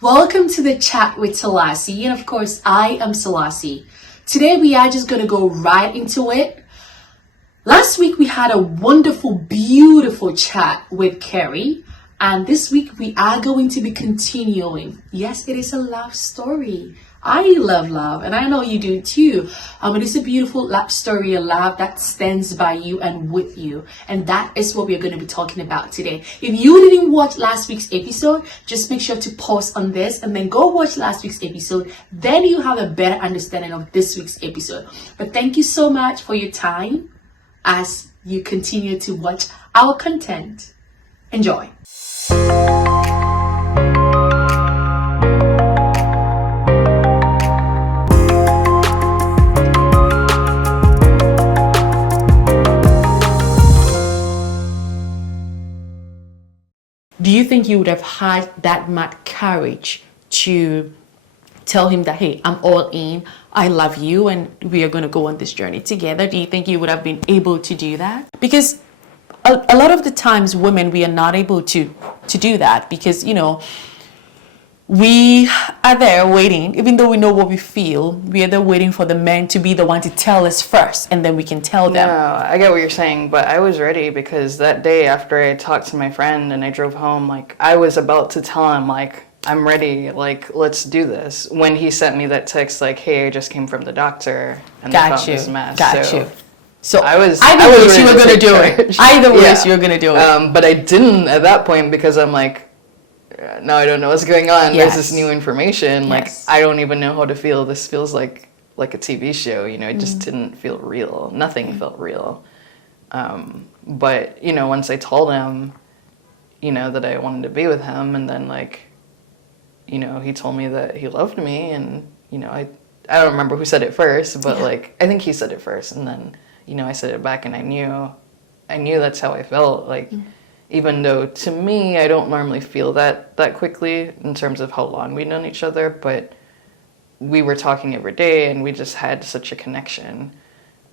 Welcome to the chat with Selassie, and of course I am Selassie. Today we are just going to go right into it. Last week we had a wonderful, beautiful chat with Kayre, and this week we are going to be continuing. Yes, it is a love story. I love love, and I know you do too. It is a beautiful love story, a love that stands by you and with you, and that is what we're going to be talking about today. If you didn't watch last week's episode, just make sure to pause on this and then go watch last week's episode. Then you have a better understanding of this week's episode. But thank you so much for your time as you continue to watch our content. Enjoy. Do you think you would have had that much courage to tell him that, hey, I'm all in, I love you, and we are going to go on this journey together? Do you think you would have been able to do that? Because a lot of the times women, we are not able to do that because, we are there waiting, even though we know what we feel, we are there waiting for the men to be the one to tell us first, and then we can tell them. No, I get what you're saying, but I was ready because that day after I talked to my friend and I drove home, I was about to tell him, I'm ready, let's do this. When he sent me that text, hey, I just came from the doctor and they found this mess. Got you. So I was either way, you were going to do it. Either way, you were going to do it. But I didn't at that point because I'm no, I don't know what's going on. Yes. There's this new information. Yes. I don't even know how to feel. This feels like a TV show. It just didn't feel real. Nothing felt real. But, once I told him, that I wanted to be with him, and then, he told me that he loved me, and, I don't remember who said it first, but, I think he said it first, and then, I said it back, and I knew that's how I felt, even though to me, I don't normally feel that quickly in terms of how long we've known each other, but we were talking every day and we just had such a connection.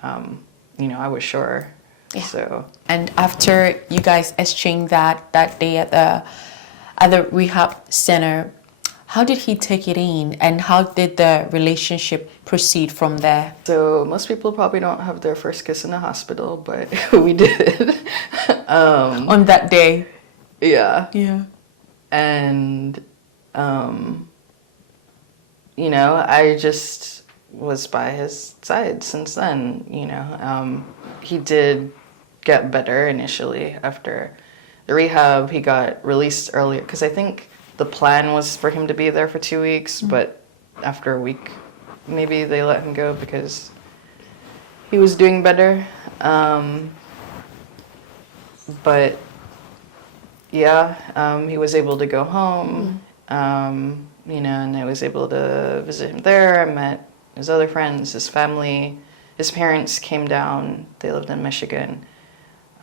I was sure. Yeah. So. And after you guys exchanged that day at the rehab center, how did he take it in, and how did the relationship proceed from there? So most people probably don't have their first kiss in a hospital, but we did. On that day. Yeah. Yeah. And, I just was by his side since then, he did get better initially after the rehab. He got released earlier because I think the plan was for him to be there for 2 weeks, but after a week, maybe they let him go because he was doing better. But yeah, he was able to go home, and I was able to visit him there. I met his other friends, his family. His parents came down. They lived in Michigan.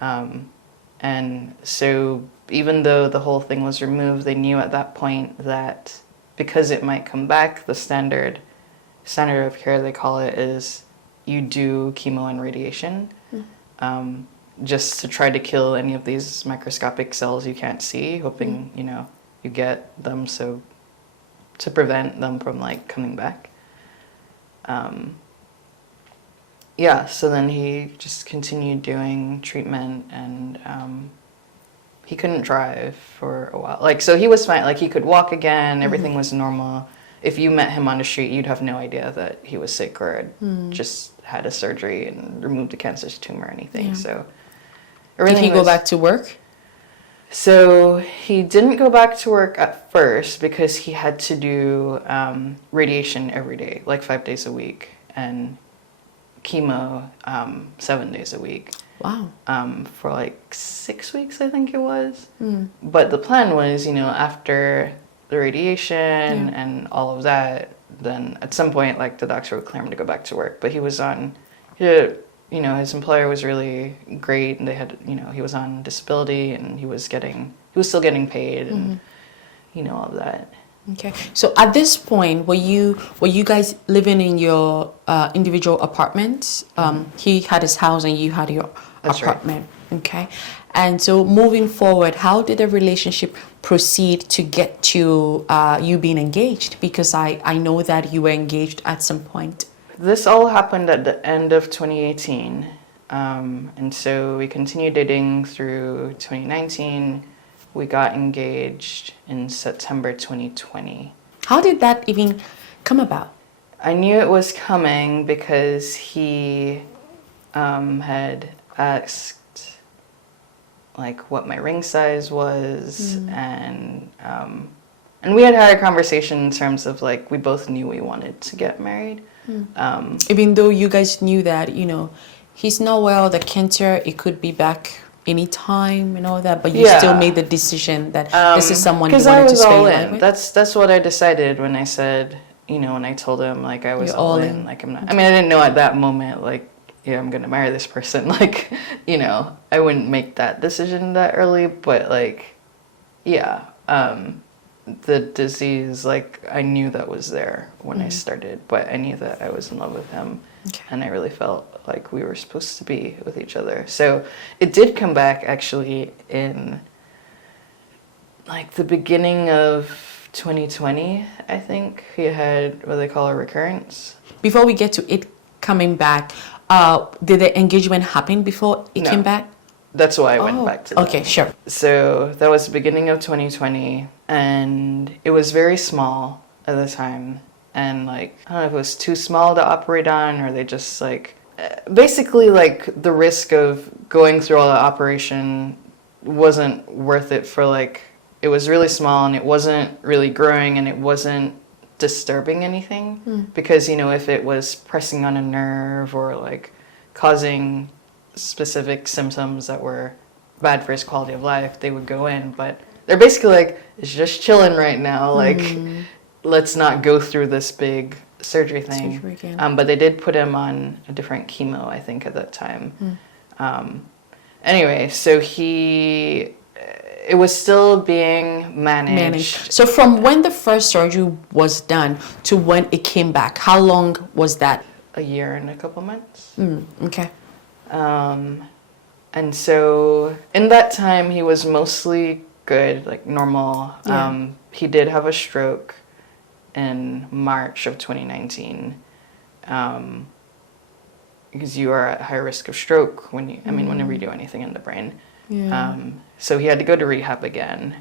And so even though the whole thing was removed, they knew at that point that because it might come back, the standard of care, they call it, is you do chemo and radiation, just to try to kill any of these microscopic cells you can't see, hoping, you get them to prevent them from coming back. So then he just continued doing treatment, and he couldn't drive for a while. So he was fine. He could walk again. Everything was normal. If you met him on the street, you'd have no idea that he was sick or had just had a surgery and removed a cancerous tumor or anything. Yeah. So did he go back to work? So he didn't go back to work at first because he had to do radiation every day, 5 days a week, and chemo 7 days a week. Wow. For 6 weeks, I think it was. But the plan was, after the radiation and all of that, then at some point, the doctor would clear him to go back to work. But he was on, his employer was really great, and they had, he was on disability, and he was still getting paid, and, all of that. Okay. So at this point, were you guys living in your individual apartments? He had his house and you had your That's apartment. Right. Okay. And so moving forward, how did the relationship proceed to get to you being engaged? Because I know that you were engaged at some point. This all happened at the end of 2018. And so we continued dating through 2019. We got engaged in September 2020. How did that even come about? I knew it was coming because he had asked like what my ring size was, and we had a conversation in terms of like we both knew we wanted to get married. Even though you guys knew that, you know, he's not well, the cancer, it could be back anytime and all that, but you still made the decision that this is someone you wanted to spend your life with? That's what I decided when I said, you know, when I told him like I was You're all in. Like I didn't know at that moment like, yeah, I'm gonna marry this person. Like, you know, I wouldn't make that decision that early, but like, yeah, the disease, like I knew that was there when I started, but I knew that I was in love with him, and I really felt like we were supposed to be with each other. So it did come back actually in like the beginning of 2020, I think. He had what they call a recurrence. Before we get to it coming back, did the engagement happen before it came back? That's why I went back to them. Okay, sure. So that was the beginning of 2020, and it was very small at the time. And like, I don't know if it was too small to operate on, or they just like, basically like the risk of going through all the operation wasn't worth it for like, it was really small and it wasn't really growing and it wasn't disturbing anything. Because, you know, if it was pressing on a nerve or like causing specific symptoms that were bad for his quality of life, they would go in. But they're basically like, it's just chilling right now. Like, let's not go through this big surgery thing. But they did put him on a different chemo, I think, at that time. Anyway, so it was still being managed. So from when the first surgery was done to when it came back, how long was that? A year and a couple months. Okay. And so in that time, he was mostly good, like normal. He did have a stroke in March of 2019, because you are at high risk of stroke whenever you do anything in the brain. So he had to go to rehab again,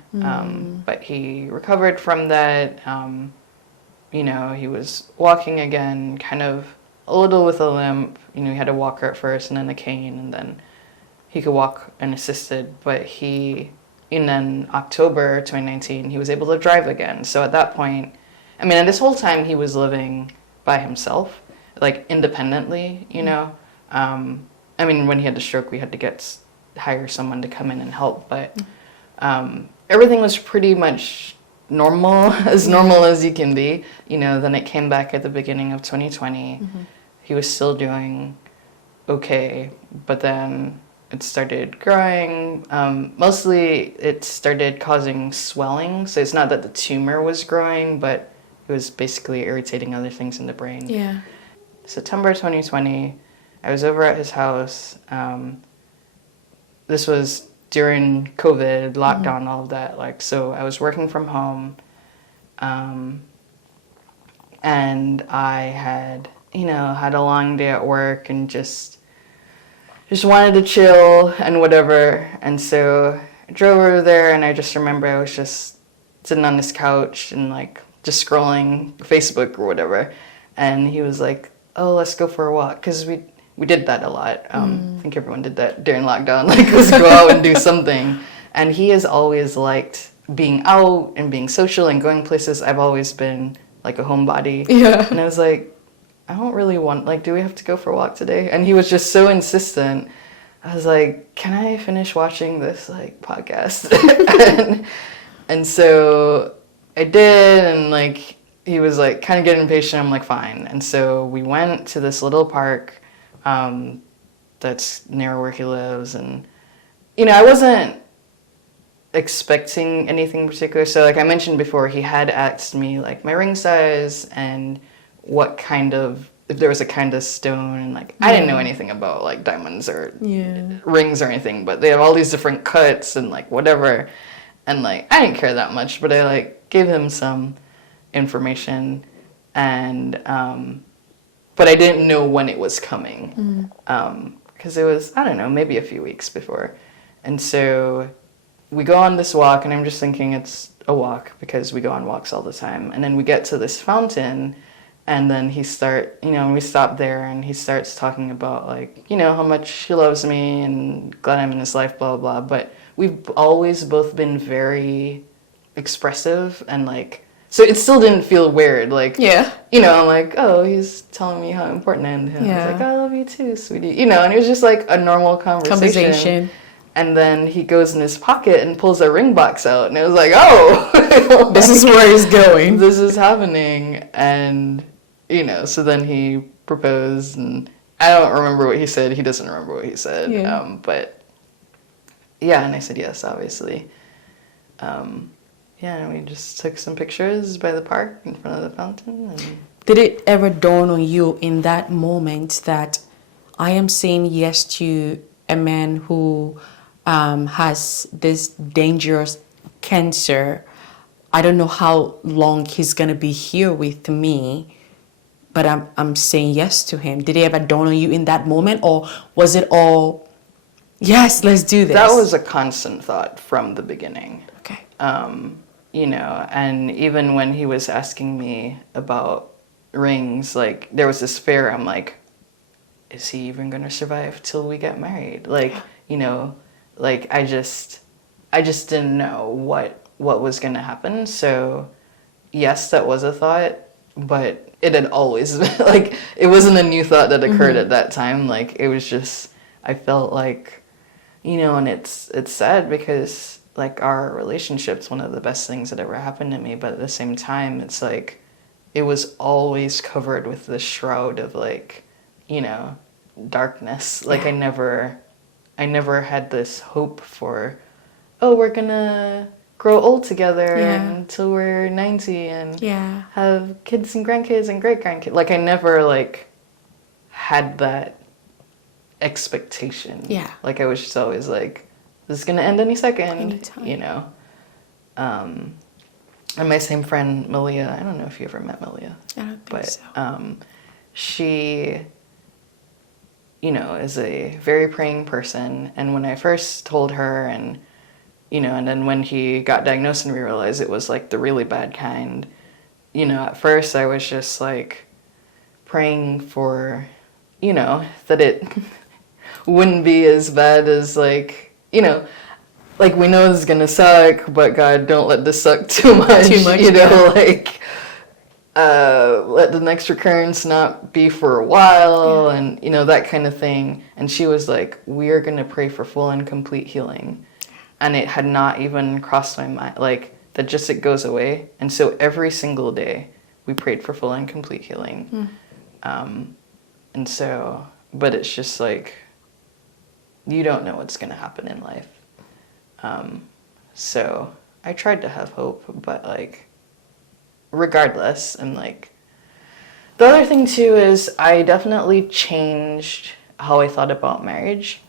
but he recovered from that. You know, he was walking again, kind of a little with a limp. You know, he had a walker at first and then a cane, and then he could walk unassisted. But in then October 2019, he was able to drive again. So at that point, and this whole time he was living by himself, like independently, you know. When he had the stroke, we had to hire someone to come in and help, but everything was pretty much normal as you can be, you know. Then it came back at the beginning of 2020. He was still doing okay, but then it started growing. Mostly it started causing swelling, so it's not that the tumor was growing, but it was basically irritating other things in the brain. September 2020, I was over at his house. This was during COVID, lockdown, all of that. Like, so I was working from home, and I had, had a long day at work and just wanted to chill and whatever. And so I drove over there, and I just remember I was just sitting on this couch and like just scrolling Facebook or whatever. And he was like, "Oh, let's go for a walk," because we did that a lot. I think everyone did that during lockdown. Like, let's go out and do something. And he has always liked being out and being social and going places. I've always been like a homebody. And I was like, I don't really want, like, do we have to go for a walk today? And he was just so insistent. I was like, can I finish watching this like podcast? and so I did, and like he was like kind of getting impatient. I'm like, fine. And so we went to this little park that's near where he lives, and I wasn't expecting anything particular. So like I mentioned before, he had asked me like my ring size and what kind of, if there was a kind of stone, and like I didn't know anything about like diamonds or rings or anything, but they have all these different cuts and like whatever. And like, I didn't care that much, but I like gave him some information, and but I didn't know when it was coming, because it was, I don't know, maybe a few weeks before. And so we go on this walk, and I'm just thinking it's a walk because we go on walks all the time. And then we get to this fountain, and then we stop there, and he starts talking about like, how much he loves me and glad I'm in his life, blah, blah, blah. But we've always both been very expressive, and like, so it still didn't feel weird. Like, I'm like, oh, he's telling me how important I am to him. He's like, I love you too, sweetie. And it was just like a normal conversation. And then he goes in his pocket and pulls a ring box out, and it was like, oh, this is where he's going. This is happening. And, so then he proposed, and I don't remember what he said. He doesn't remember what he said. Yeah. But yeah, and I said yes, obviously. And we just took some pictures by the park in front of the fountain. And did it ever dawn on you in that moment that I am saying yes to a man who has this dangerous cancer? I don't know how long he's going to be here with me, but I'm saying yes to him. Did it ever dawn on you in that moment, or was it all, yes, let's do this? That was a constant thought from the beginning. Okay. And even when he was asking me about rings, like, there was this fear. I'm like, is he even going to survive till we get married? Like, like, I just didn't know what was going to happen. So yes, that was a thought, but it had always been, like, it wasn't a new thought that occurred at that time. Like, it was just, I felt like, and it's sad because, like, our relationship's one of the best things that ever happened to me, but at the same time, it's like, it was always covered with this shroud of, like, darkness. Like, I never had this hope for, oh, we're gonna grow old together until we're 90 and have kids and grandkids and great-grandkids. Like, I never, like, had that expectation. Yeah. Like, I was just always like, this is gonna end any second. Anytime. And my same friend, Malia, I don't know if you ever met Malia. I don't think so. She, is a very praying person. And when I first told her, and then when he got diagnosed and we realized it was like the really bad kind, at first I was just like praying for, that it wouldn't be as bad as like, like, we know this is gonna suck, but God, don't let this suck too much. Like, let the next recurrence not be for a while, and, that kind of thing. And she was like, we are gonna pray for full and complete healing. And it had not even crossed my mind, like, that just it goes away. And so every single day we prayed for full and complete healing. And so, but it's just like, you don't know what's gonna happen in life. So I tried to have hope, but like, regardless, and like, the other thing too is I definitely changed how I thought about marriage.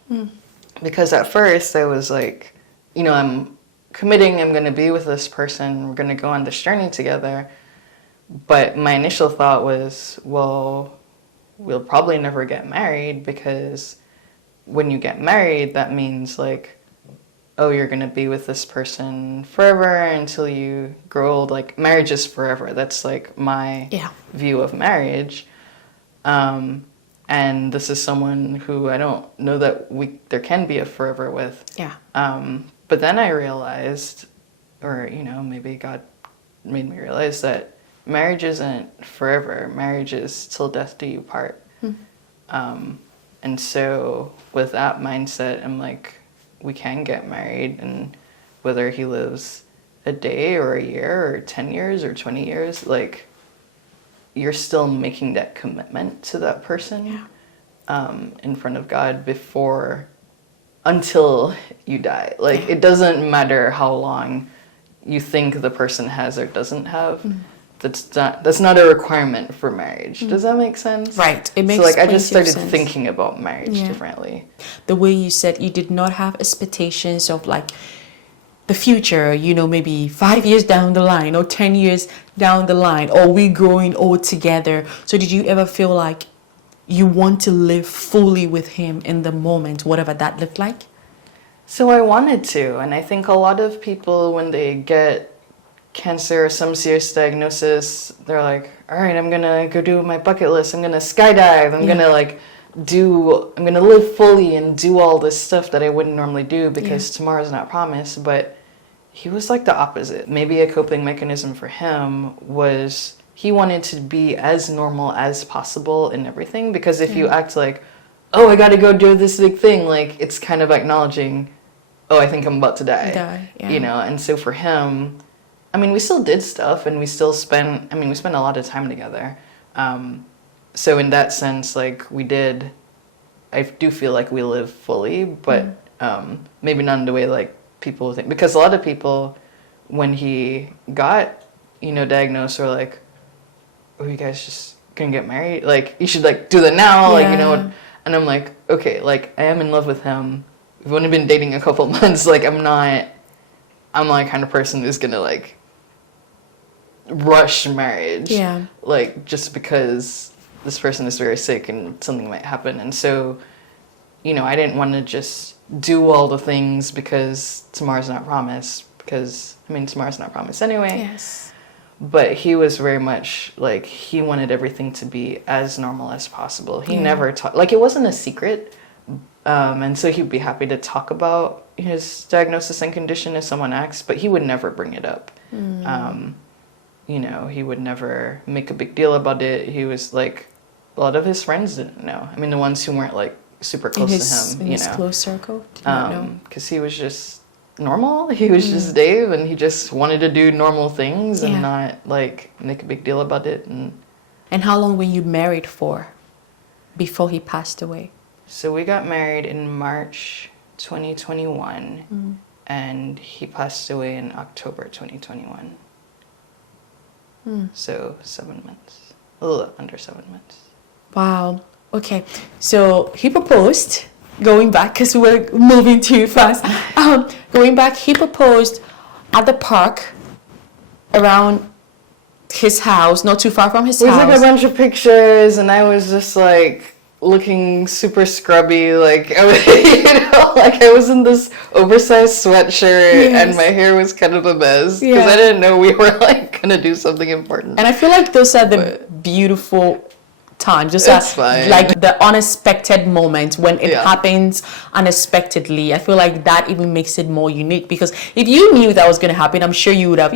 Because at first I was like, I'm committing, I'm going to be with this person, we're going to go on this journey together. But my initial thought was, well, we'll probably never get married, because when you get married, that means like, oh, you're going to be with this person forever until you grow old. Like, marriage is forever. That's like my view of marriage. And this is someone who I don't know that there can be a forever with. Yeah. But then I realized, or, maybe God made me realize that marriage isn't forever. Marriage is till death do you part. And so with that mindset, I'm like, we can get married, and whether he lives a day or a year or 10 years or 20 years, like, you're still making that commitment to that person in front of God until you die. Like, it doesn't matter how long you think the person has or doesn't have. That's not a requirement for marriage. Does that make sense? Right. It makes sense. So, like, I just started sense. thinking about marriage differently. The way you said you did not have expectations of, like, the future, maybe 5 years down the line or 10 years down the line, or we growing old together. So did you ever feel like you want to live fully with him in the moment, whatever that looked like? So I wanted to, and I think a lot of people, when they get cancer or some serious diagnosis, they're like, all right, I'm gonna go do my bucket list, I'm gonna skydive, I'm gonna live fully and do all this stuff that I wouldn't normally do because tomorrow's not promised. But he was like the opposite. Maybe a coping mechanism for him was he wanted to be as normal as possible in everything, because if you act like, oh, I gotta go do this big thing, like it's kind of acknowledging, oh, I think I'm about to die. And so for him, I mean, we still did stuff and we spent a lot of time together. So in that sense, like I do feel like we live fully, but maybe not in the way like people think. Because a lot of people, when he got, diagnosed, are like, oh, you guys just gonna get married? Like, you should like do that now, and I'm like, okay, like I am in love with him. We've only been dating a couple months. Like I'm not the kind of person who's gonna like rush marriage. Yeah. Like just because this person is very sick and something might happen. And so, I didn't want to just do all the things because tomorrow's not promised, because tomorrow's not promised anyway. Yes. But he was very much like, he wanted everything to be as normal as possible. He never talked, like it wasn't a secret. And so he'd be happy to talk about his diagnosis and condition if someone asked, but he would never bring it up. He would never make a big deal about it. He was like, a lot of his friends didn't know. The ones who weren't like super close to him, in his close circle, did not know. Because he was just normal. He was just Dave, and he just wanted to do normal things and not like make a big deal about it. And how long were you married for before he passed away? So we got married in March 2021, and he passed away in October 2021. So 7 months, a little under 7 months. Wow. Okay. So he proposed, going back, because we're moving too fast. Going back, he proposed at the park around his house, not too far from his house. There's like a bunch of pictures, and I was just like looking super scrubby, like like I was in this oversized sweatshirt, and my hair was kind of a mess because I didn't know we were like gonna do something important. And I feel like those are the beautiful time, just like the unexpected moment when it happens unexpectedly. I feel like that even makes it more unique, because if you knew that was going to happen, I'm sure you would have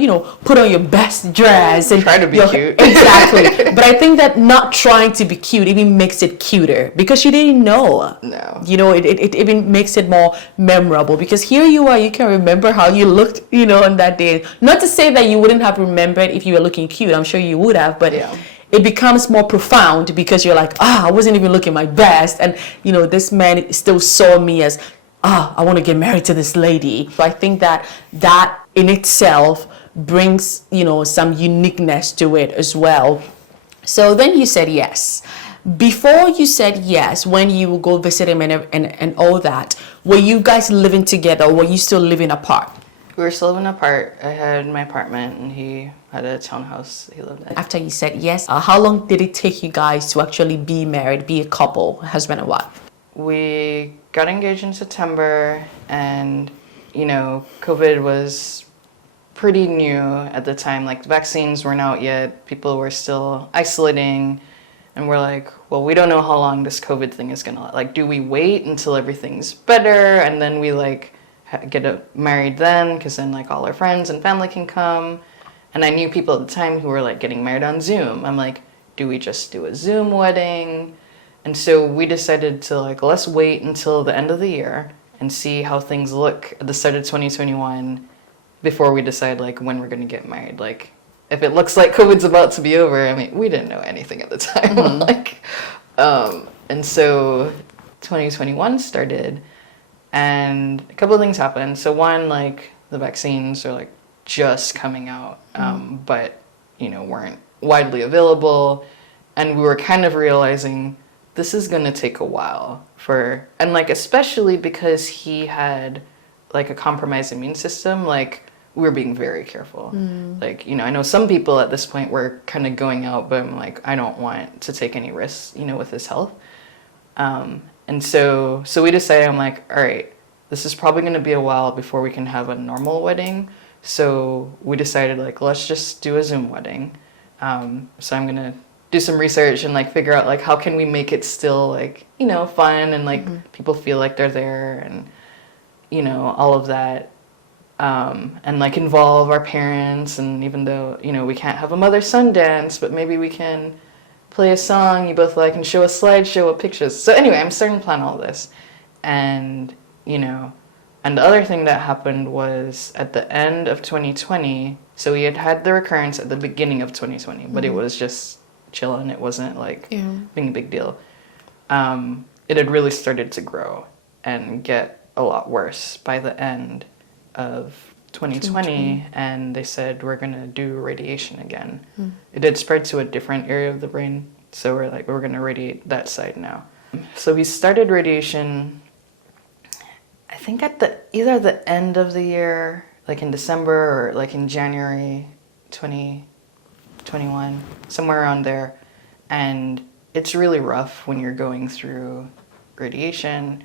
put on your best dress and try to be cute. Exactly. But I think that not trying to be cute even makes it cuter, because you didn't know. No. It even makes it more memorable, because here you are, you can remember how you looked on that day. Not to say that you wouldn't have remembered if you were looking cute, I'm sure you would have, but it becomes more profound because you're like, I wasn't even looking my best. And, this man still saw me as, I want to get married to this lady. So I think that in itself brings, some uniqueness to it as well. So then you said yes. Before you said yes, when you would go visit him and all that, were you guys living together, or were you still living apart? We were still living apart. I had my apartment and he had a townhouse he lived in. After you said yes, how long did it take you guys to actually be married, be a couple, husband and wife? We got engaged in September, and, COVID was pretty new at the time. Like, the vaccines weren't out yet. People were still isolating. And we're like, well, we don't know how long this COVID thing is going to, like, do we wait until everything's better and then we, like, get married then, because then like all our friends and family can come. And I knew people at the time who were like getting married on Zoom. I'm like, do we just do a Zoom wedding? And so we decided to like, let's wait until the end of the year and see how things look at the start of 2021 before we decide like when we're going to get married. Like, if it looks like COVID's about to be over, we didn't know anything at the time. And so 2021 started. And a couple of things happened. So one, like, the vaccines are like just coming out, but weren't widely available, and we were kind of realizing this is gonna take a while and like, especially because he had like a compromised immune system, like we were being very careful. Like, you know, I know some people at this point were kind of going out, but I'm like, I don't want to take any risks, you know, with his health. And so we decided, I'm like, all right, this is probably going to be a while before we can have a normal wedding. So we decided, like, let's just do a Zoom wedding. So I'm going to do some research and like figure out like how can we make it still like, you know, fun and like people feel like they're there and, you know, all of that. And like involve our parents, and even though, you know, we can't have a mother-son dance, but maybe we can play a song you both like and show a slideshow of pictures. So anyway, I'm starting to plan all this. And, you know, and the other thing that happened was at the end of 2020, so we had the recurrence at the beginning of 2020, but it was just chilling. It wasn't like being a big deal. It had really started to grow and get a lot worse by the end of 2020, and they said we're gonna do radiation again. It had spread to a different area of the brain, so we're like, we're gonna radiate that side now. So we started radiation, I think at either the end of the year, like in December, or like in January 2021, somewhere around there. And it's really rough when you're going through radiation.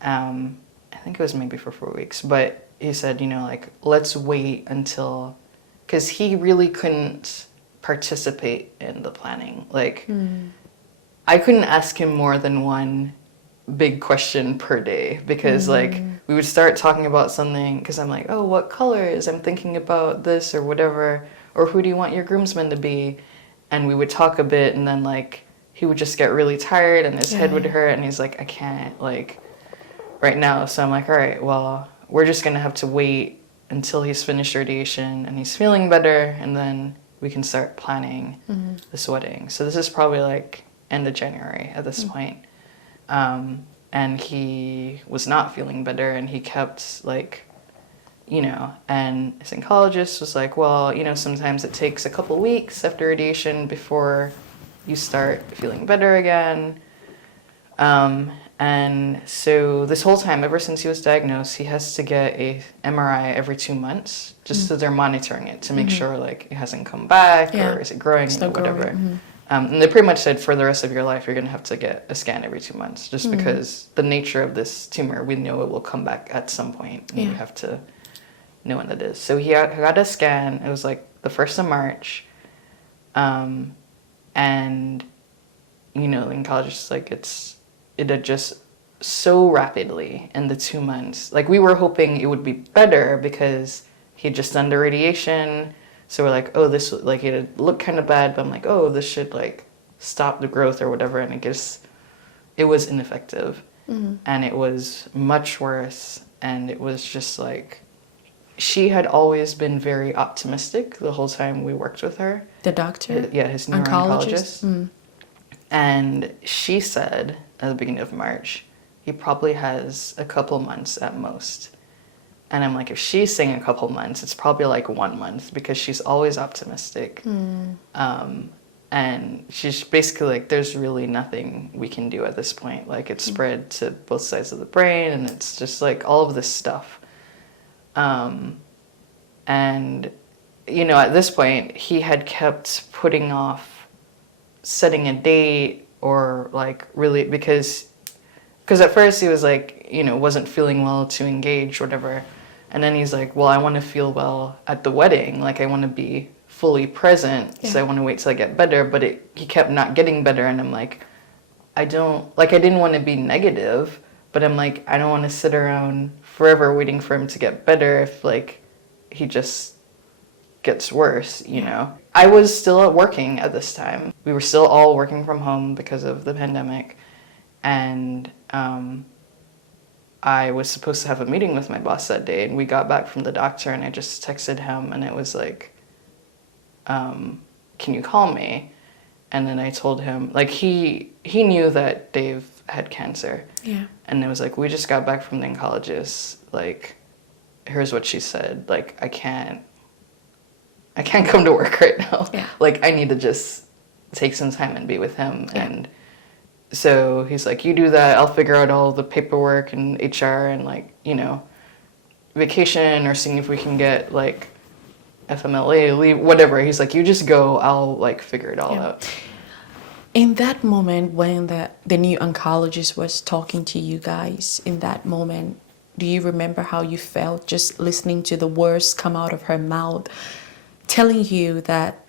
I think it was maybe for 4 weeks, but he said, you know, like, let's wait until, because he really couldn't participate in the planning. Like, I couldn't ask him more than one big question per day, because like we would start talking about something, because I'm like, oh, what colors? I'm thinking about this or whatever, or who do you want your groomsmen to be? And we would talk a bit, and then like he would just get really tired and his head would hurt, and he's like, I can't, like, right now. So I'm like, all right, well, we're just gonna have to wait until he's finished radiation and he's feeling better, and then we can start planning this wedding. So this is probably like end of January at this point. And he was not feeling better, and he kept like, you know, and his oncologist was like, well, you know, sometimes it takes a couple weeks after radiation before you start feeling better again. And so this whole time, ever since he was diagnosed, he has to get a MRI every 2 months, just so they're monitoring it to make sure like it hasn't come back or is it growing or whatever. And they pretty much said for the rest of your life, you're going to have to get a scan every 2 months, just because the nature of this tumor, we know it will come back at some point, and you have to know when that is. So he got a scan. It was like the 1st of March. And, you know, the oncologist was like, it had just so rapidly in the 2 months. Like, we were hoping it would be better because he had just done the radiation. So we're like, oh, this, like, it looked kind of bad, but I'm like, oh, this should, like, stop the growth or whatever. And it was ineffective. And it was much worse. And it was just like, she had always been very optimistic the whole time we worked with her. The doctor? Yeah, his neuro-oncologist. And she said at the beginning of March, he probably has a couple months at most. And I'm like, if she's saying a couple months, it's probably like 1 month, because she's always optimistic. And she's basically like, there's really nothing we can do at this point. Like, it's spread to both sides of the brain, and it's just like all of this stuff. And, you know, at this point, he had kept putting off setting a date, or like really, because at first he was like, you know, wasn't feeling well to engage, whatever. And then he's like, well, I want to feel well at the wedding. Like, I want to be fully present. So I want to wait till I get better. But he kept not getting better. And I'm like, I didn't want to be negative, but I'm like, I don't want to sit around forever waiting for him to get better if like he just gets worse, you know. I was still working at this time. We were still all working from home because of the pandemic. And I was supposed to have a meeting with my boss that day, and we got back from the doctor, and I just texted him, and it was like, can you call me? And then I told him, like, he knew that Dave had cancer. Yeah. And it was like, we just got back from the oncologist. Like, here's what she said. Like, I can't come to work right now. Yeah. Like, I need to just take some time and be with him. Yeah. And so he's like, you do that. I'll figure out all the paperwork and HR, and like, you know, vacation or seeing if we can get like FMLA leave, whatever. He's like, you just go, I'll like figure it all out. In that moment when the new oncologist was talking to you guys, in that moment, do you remember how you felt just listening to the words come out of her mouth, telling you that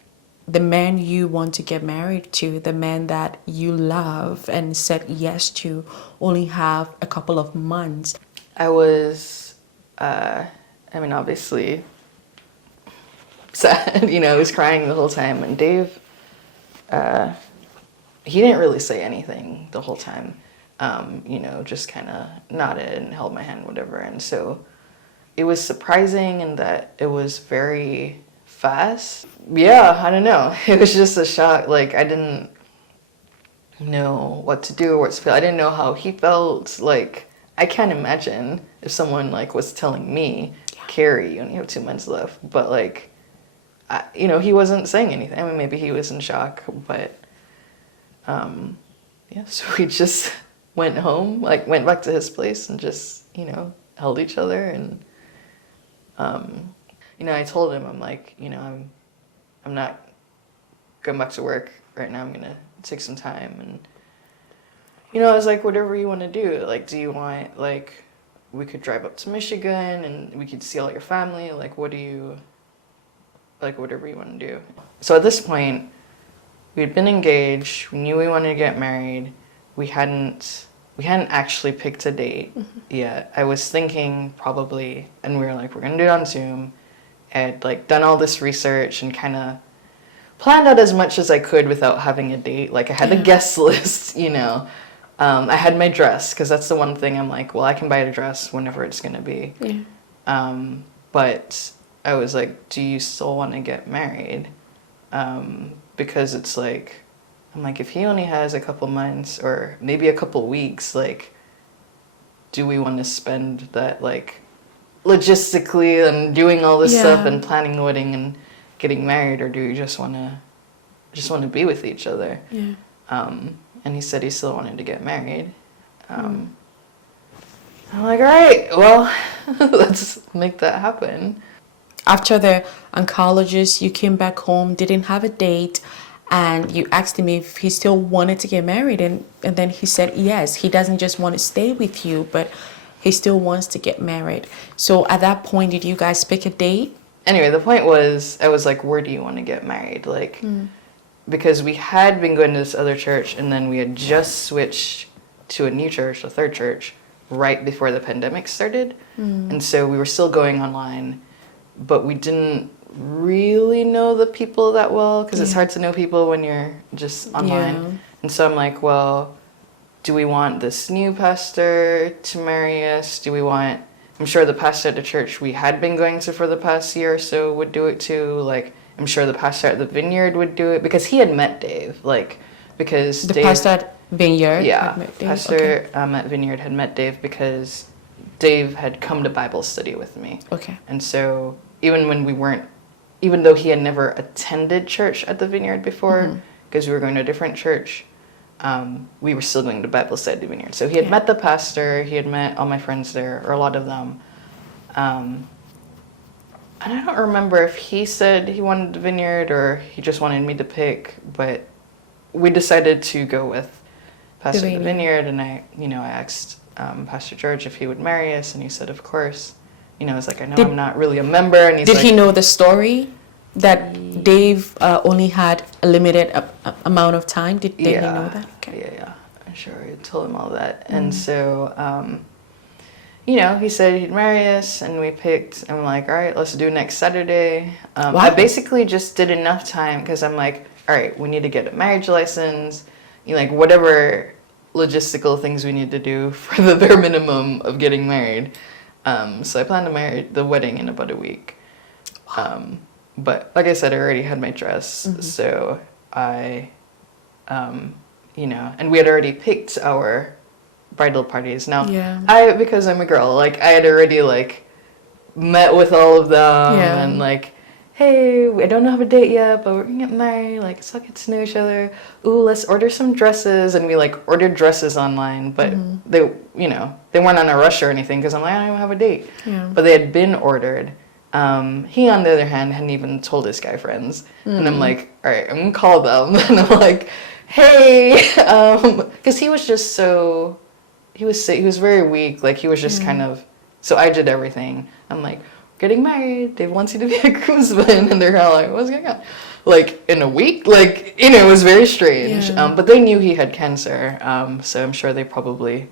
the man you want to get married to, the man that you love and said yes to, only have a couple of months? I was, obviously sad, I was crying the whole time. And Dave, he didn't really say anything the whole time, just kind of nodded and held my hand, whatever. And so it was surprising in that it was very fast. Yeah, I don't know. It was just a shock. Like, I didn't know what to do or what to feel. I didn't know how he felt. Like, I can't imagine if someone, like, was telling me, Kayre, you only have 2 months left. But, like, he wasn't saying anything. I mean, maybe he was in shock, but... so we just went home, like went back to his place and just, held each other. And, I told him, I'm like, I'm not going back to work right now. I'm going to take some time. And, I was like, whatever you want to do. Like, do you want, like, we could drive up to Michigan and we could see all your family. Like, whatever you want to do. So at this point, we had been engaged. We knew we wanted to get married. We hadn't actually picked a date yet. I was thinking probably, and we were like, we're gonna do it on Zoom. I had like done all this research and kind of planned out as much as I could without having a date. Like I had a guest list, I had my dress because that's the one thing I'm like, well, I can buy a dress whenever it's gonna be. Yeah. But I was like, do you still want to get married? Because it's like, I'm like, if he only has a couple months or maybe a couple weeks, like, do we want to spend that, like, logistically and doing all this stuff and planning the wedding and getting married, or do you just want to be with each other? Yeah. And he said he still wanted to get married. I'm like, all right, well, let's make that happen. After the oncologist, you came back home, didn't have a date, and you asked him if he still wanted to get married, and then he said yes. He doesn't just want to stay with you, but he still wants to get married. So at that point, did you guys pick a date? Anyway, the point was, I was like, where do you want to get married? Like, because we had been going to this other church, and then we had just switched to a new church, a third church, right before the pandemic started. And so we were still going online, but we didn't really know the people that well, because it's hard to know people when you're just online. Yeah. And so I'm like, well, do we want this new pastor to marry us? I'm sure the pastor at the church we had been going to for the past year or so would do it too. Like, I'm sure the pastor at the Vineyard would do it, because he had met Dave. Because the pastor at Vineyard? Yeah, pastor at Vineyard had met Dave because Dave had come to Bible study with me. Okay. And so even though he had never attended church at the Vineyard before, because we were going to a different church, we were still going to Bible study at the Vineyard. So he had met the pastor, he had met all my friends there, or a lot of them. And I don't remember if he said he wanted the Vineyard or he just wanted me to pick, but we decided to go with Pastor at the Vineyard, and I asked Pastor George if he would marry us, and he said, of course. I was like, I know I'm not really a member. And he's did like, he know the story that Dave only had a limited amount of time? Did he know that? Okay. Yeah. I'm sure I told him all that. And so, he said he'd marry us, and we picked. I'm like, all right, let's do next Saturday. I basically just did enough time because I'm like, all right, we need to get a marriage license. Whatever logistical things we need to do for the bare minimum of getting married. So I planned to marry the wedding in about a week. But like I said, I already had my dress. So I, and we had already picked our bridal parties. Now, because I'm a girl, I had already met with all of them and hey, I don't have a date yet, but we're gonna get married, like, let's all get to know each other. Ooh, let's order some dresses. And we, like, ordered dresses online, but they, you know, they weren't on a rush or anything, because I'm like, I don't even have a date. Yeah. But they had been ordered. He, on the other hand, hadn't even told his guy friends. And I'm like, all right, I'm gonna call them. And I'm like, hey, because he was just so, he was very weak. Like, he was just kind of, so I did everything. I'm like, getting married, Dave wants you to be a groomsman, and they're kind of like, what's going on? Like, in a week? Like, you know, it was very strange. Yeah. But they knew he had cancer, so I'm sure they probably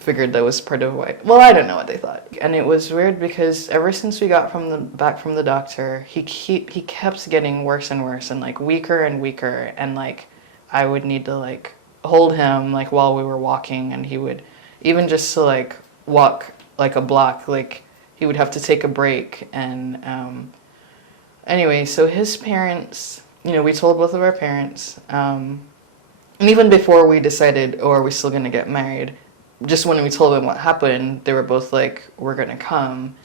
figured that was part of why. Well, I don't know what they thought. And it was weird because ever since we got back from the doctor, he kept getting worse and worse, and, like, weaker and weaker, and, like, I would need to, like, hold him, like, while we were walking, and he would, even just to, like, walk, like, a block, like, he would have to take a break. And anyway, so his parents, you know, we told both of our parents, and even before we decided, oh, are we still going to get married, just when we told them what happened, they were both like, we're going to come.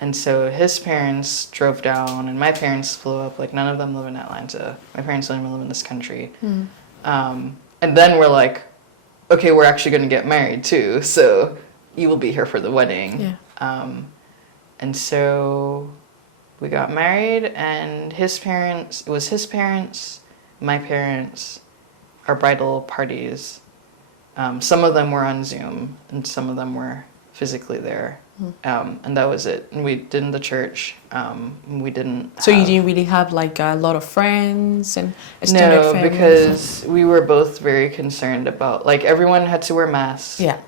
And so his parents drove down, and my parents flew up. Like, none of them live in Atlanta. My parents don't even live in this country. And then we're like, okay, we're actually going to get married too, so you will be here for the wedding. Yeah. And so we got married, and his parents, it was his parents, my parents, our bridal parties. Some of them were on Zoom, and some of them were physically there. And that was it. And we did in the church. We didn't. So you didn't really have, like, a lot of friends and extended no, family? because we were both very concerned about, like, everyone had to wear masks. Yeah.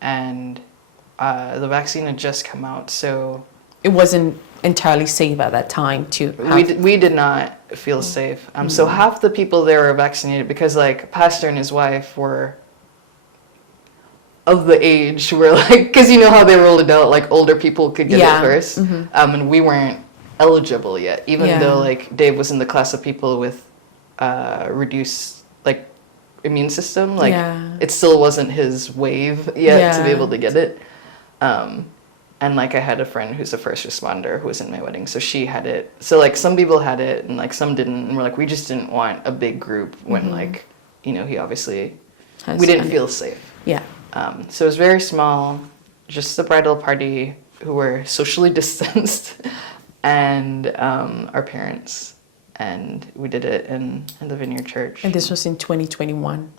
And the vaccine had just come out, so It wasn't entirely safe at that time to have... we did not feel safe. So half the people there were vaccinated because, like, pastor and his wife were of the age where, like, because you know how they rolled it out, like, older people could get it first, and we weren't eligible yet, even though, like, Dave was in the class of people with reduced, like, immune system. Like, it still wasn't his wave yet to be able to get it. And, like, I had a friend who's a first responder who was in my wedding, so she had it. So, like, some people had it, and, like, some didn't, and we're like, we just didn't want a big group when, like, you know, he obviously, we didn't feel safe. Yeah. So it was very small, just the bridal party who were socially distanced, and our parents, and we did it in the Vineyard Church. And this was in 2021?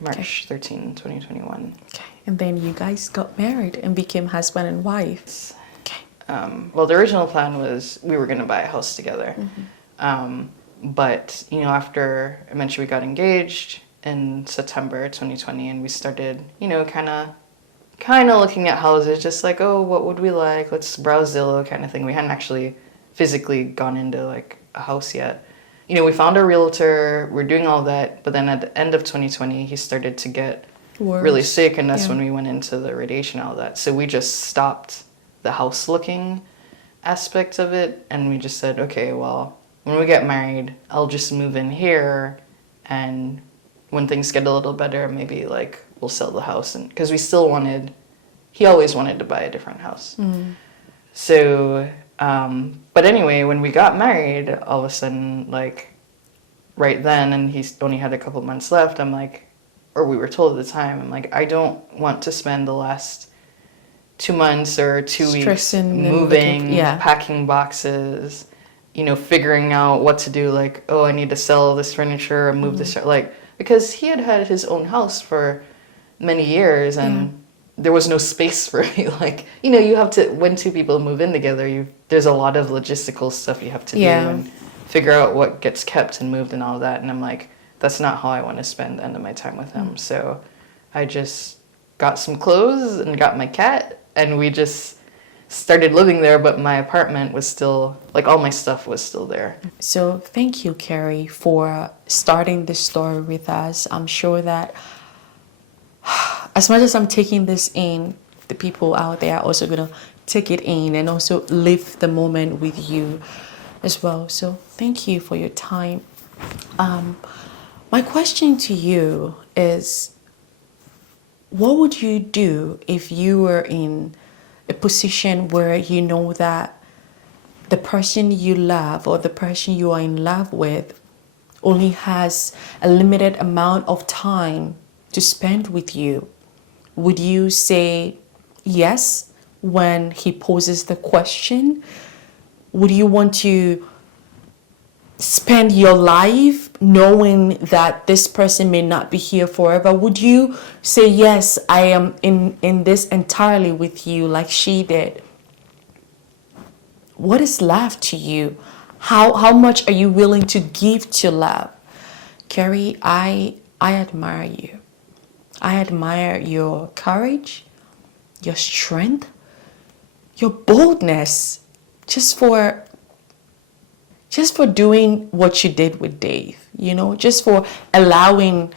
March 13, 2021. Okay. And then you guys got married and became husband and wife. Okay. Well, the original plan was we were going to buy a house together. But, you know, after eventually we got engaged in September 2020, and we started, you know, kind of looking at houses, just like, oh, what would we like? Let's browse Zillow kind of thing. We hadn't actually physically gone into, like, a house yet. You know, we found a realtor, we're doing all that, but then at the end of 2020, he started to get really sick, and that's when we went into the radiation and all that. So we just stopped the house looking aspect of it, and we just said, okay, well, when we get married, I'll just move in here, and when things get a little better, maybe, like, we'll sell the house. And because we still wanted, he always wanted to buy a different house. So, but anyway, when we got married, all of a sudden, like, right then, and he only had a couple months left, I'm like, or we were told at the time, I'm like, I don't want to spend the last 2 months or 2 weeks moving, packing boxes, you know, figuring out what to do, like, oh, I need to sell this furniture or move this, like, because he had had his own house for many years, and there was no space for me. Like, you know, you have to, when two people move in together, there's a lot of logistical stuff you have to do and figure out what gets kept and moved and all that. And I'm like, that's not how I want to spend the end of my time with him. So I just got some clothes and got my cat, and we just started living there, but my apartment was still, like, all my stuff was still there. So thank you, Kayre, for starting this story with us. I'm sure that as much as I'm taking this in, the people out there are also going to take it in and also live the moment with you as well. So thank you for your time. My question to you is, what would you do if you were in a position where you know that the person you love or the person you are in love with only has a limited amount of time to spend with you, would you say yes when he poses the question? Would you want to spend your life knowing that this person may not be here forever? Would you say, yes, I am in this entirely with you, like she did? What is love to you? How much are you willing to give to love? Kayre, I admire you. I admire your courage, your strength, your boldness, just for doing what you did with Dave, just for allowing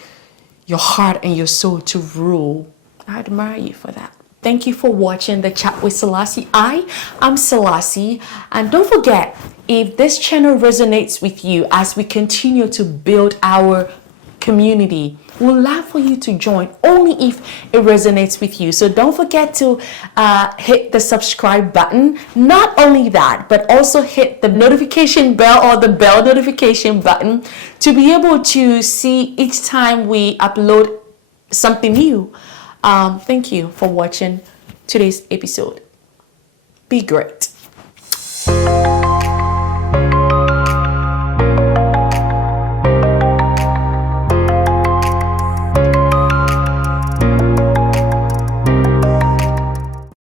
your heart and your soul to rule. I admire you for that. Thank you for watching the Chat with Selassie. I am Selassie, and don't forget, if this channel resonates with you as we continue to build our community, we'd love for you to join only if it resonates with you. So don't forget to hit the subscribe button. Not only that, but also hit the notification bell or the bell notification button to be able to see each time we upload something new. Thank you for watching today's episode. Be great.